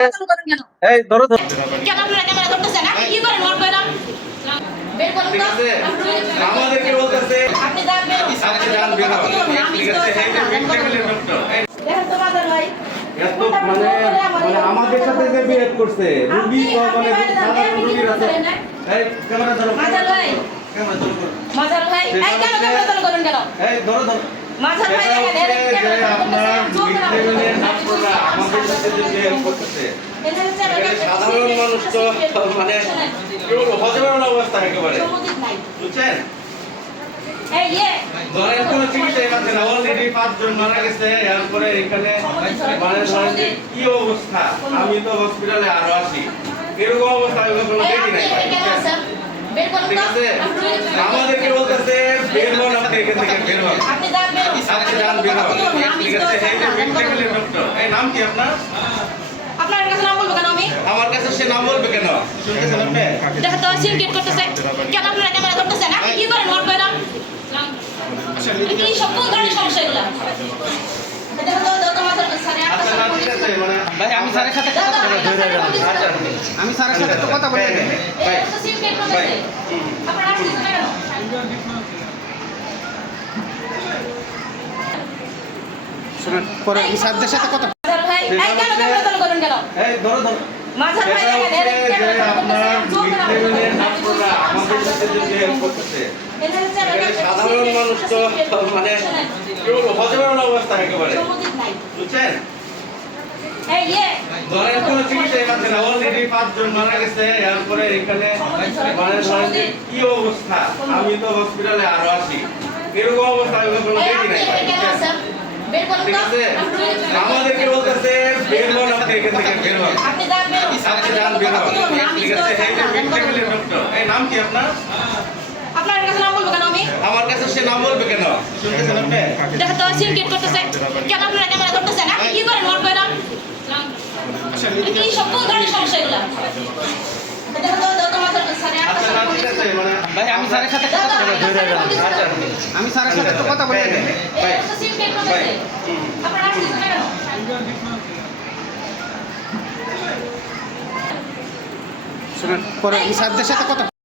এই ধরো ধরো। কেন আপনারা ক্যামেরা ধরতেছেন? আপনি কি করেন ওর কইরা? বের করুন তো। আমাদেরকে বলতেছে আপনি যান বের হন। আপনি যান বের হন। আমি ঠিক তো আছে, এই যে দেখেন মেডিকেলের ডক্টর তো বাজার ভাই। এত মানে আমাদের সাথে যে বিহেভ করছে রোগী তো মানে সাধারণ রোগীর আছে। এই ক্যামেরা ধরো। বাজার ভাই। ক্যামেরা ধরো। বাজার ভাই। এই কেন ক্যামেরা চালু করেন কেন? এই ধরো ধরো। বাজার ভাই দেখেন এই ক্যামেরা আপনার করতেছে। মেডিকেলের ডক্টররা আমাদের সাথে যে বিহেভ করতেছে সাধারণ মানুষ তো মানে হজমের অবস্থা একেবারে বুঝছেন? ধরেন কোনো চিকিৎসা এখানে না, অলরেডি 5 জন মারা গেছে। এরপরে এখানে মানে ধরেন যে কি অবস্থা, আমি তো হসপিটালে আরো আসি, এরকম অবস্থা আমি কখনো দেখি নাই। ঠিক আছে, আমাদেরকে বলতেছে বের হন, আপনি এখান থেকে বের হন, আপনি যান বের হন। ঠিক আছে, এই যে মেডিকেলের ডক্টর, এই নাম কি আপনার? আপনার কাছে নাম বলবো কেন আমি? আমার কাছে সে নাম বলবে কেন? শুনতেছেন আপনি? দেখো তো সিনকেট করতেছে। কেন আপনারা ক্যামেরা ধরতেছেন? আপনি কি করেন ওর কইরা? কি সব কোন ধরনের সমস্যা এগুলা? দেখো তো দাও তো মাথার সারে একটা আচ্ছা, না, ঠিক আছে, মানে ভাই আমি স্যারের সাথে কথা বলে আচ্ছা, আমি স্যারের সাথে তো কথা বলে ভাই, এই তো সিনকেট করতেছে। আপনারা আসতেছেন না কেন? শুনুন পরে আমি স্যারদের সাথে কথা মাজার ভাই এই কেন ক্যামেরা চালু করেন কেন? এই ধরো ধরো। মাজার ভাই দেখেন এই যে ক্যামেরা আপনার করতেছে। মেডিকেলের ডক্টররা আমাদের সাথে যে বিহেভ করতেছে সাধারণ মানুষ তো মানে হজমের অবস্থা একেবারে বুঝছেন? ধরেন কোনো চিকিৎসা এখানে না, অলরেডি 5 জন মারা গেছে। এরপরে এখানে মানে ধরেন যে কি অবস্থা, আমি তো হসপিটালে আরো আসি, এরকম অবস্থা আমি কখনো দেখি নাই। ঠিক আছে, আমাদেরকে বলতেছে বের হন, আপনি এখান থেকে বের হন, আপনি যান বের হন। আপনি যান বের হন। ঠিক আছে, এই যে মেডিকেলের ডক্টর, এই নাম কি আপনার? আপনার কাছে নাম বলবো কেন আমি? আমার কাছে সে নাম বলবে কেন? শুনতেছেন আপনি? দেখো তো সিনকেট করতেছে। কেন আপনারা ক্যামেরা ধরতেছেন? আপনি কি করেন ওর কইরা? কি সব কোন ধরনের সমস্যা এগুলা? দেখো তো দাও তো মাথার সারে একটা আচ্ছা, না, ঠিক আছে, মানে ভাই আমি স্যারের সাথে কথা বলে আচ্ছা, আমি স্যারের সাথে তো কথা বলে এই তো সিনকেট করতেছে। আপনারা আসতেছেন না কেন? শুনুন পরে আমি স্যারদের সাথে কথা